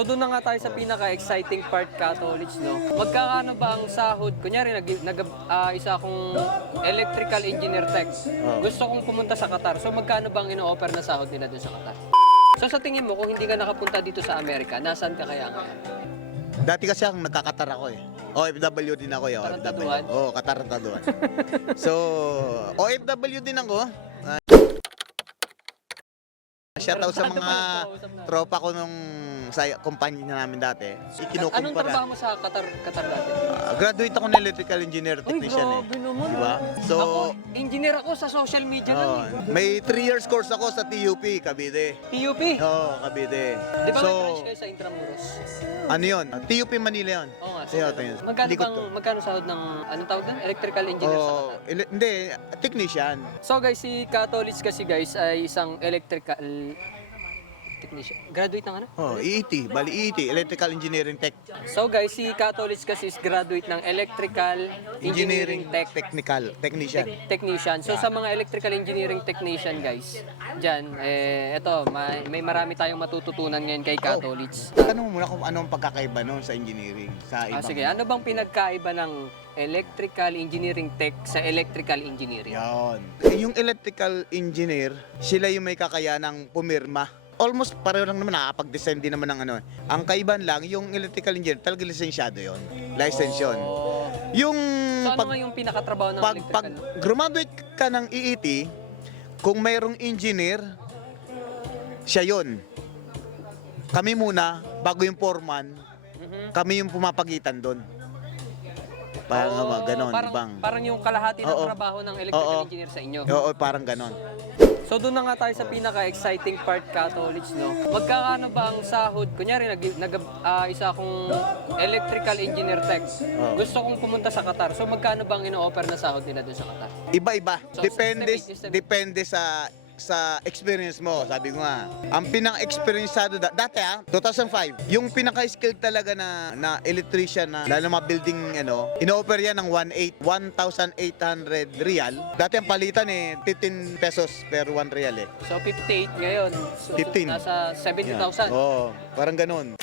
So doon na nga tayo sa pinaka-exciting part Catholics, no? Magkakano ba ang sahod? Kunyari, nag, nag, ah, isa akong electrical engineer tech. Oh. Gusto kong pumunta sa Qatar. So magkano ba ang ino-offer na sahod nila doon sa Qatar? So sa tingin mo, kung hindi ka nakapunta dito sa Amerika, nasaan ka kaya ngayon? Dati kasi ang nagkakatar ako eh. OFW din ako eh. OFW. Oo, oh, katarataduhan. so, OFW din ako. Uh, shoutout sa mga tropa ko nung sa kumpanya namin dati. Anong Ikinukumpara. trabaho mo sa Qatar, Qatar dati? Graduate ako ng electrical engineer technician eh. grabe naman. Diba? So, ako, engineer ako sa social media lang oh, eh. may 3 years course ako sa TUP, Cavite. TUP. Oo, Cavite. Di ba so, may branch kayo sa Intramuros? ano yun? TUP Manila yun. Oo nga. So, ito yun. magkano Likod bang, to. magkano sahod ng, anong tawag doon? Electrical engineer sa Oh, Qatar? ele- hindi, technician. So guys, si Catholics kasi guys ay isang electrical technician. Graduate ng ano? Oh, EET, bali EET, Electrical Engineering Tech. So guys, si Catholics kasi is graduate ng electrical engineering tech Technical, technician. tech- technician. So sa mga electrical engineering technician guys, diyan eh eto may, may marami tayong matututunan ngayon kay Catholics. Tanong mo muna kung ano ang pagkakaiba noon sa engineering, sa Ah, ibang. sige, ano bang pinagkaiba ng electrical engineering tech sa electrical engineering? Yan. Eh, Yung electrical engineer, sila yung may kakayanang pumirma. Almost pareho lang naman, nakakapag-design din naman ng ano. Ang kaiban lang, yung electrical engineer, talaga lisensyado yon License yun. Oh. Yung So ano pag, nga yung pinakatrabaho ng pag, electrical? pag graduate ka ng EET, kung mayroong engineer, siya yun. Kami muna, bago yung foreman, Mhm. kami yung pumapagitan doon. Parang oh, ganon, parang. Parang yung kalahati ng Oo. trabaho ng electrical Oo. engineer sa inyo. Oo, parang ganon. So doon na nga tayo sa pinaka-exciting part Catholics, no? Magkakano ba ang sahod? Kunyari, nag, nag, ah, isa akong electrical engineer tech. Oo. Gusto kong pumunta sa Qatar. So magkano ba ang ino-offer na sahod nila doon sa Qatar? Iba-iba. So, depende system, system. depende sa sa experience mo, sabi ko nga. Ang pinaka-experiencado da- dati ah, 2005, yung pinaka-skill talaga na na electrician na lalo mga building ano, ino-offer yan ng 1.8 1,800 real. Dati ang palitan eh 15 pesos per 1 real eh. So 58 ngayon. So, 15. Nasa 70,000. Oo, parang ganun.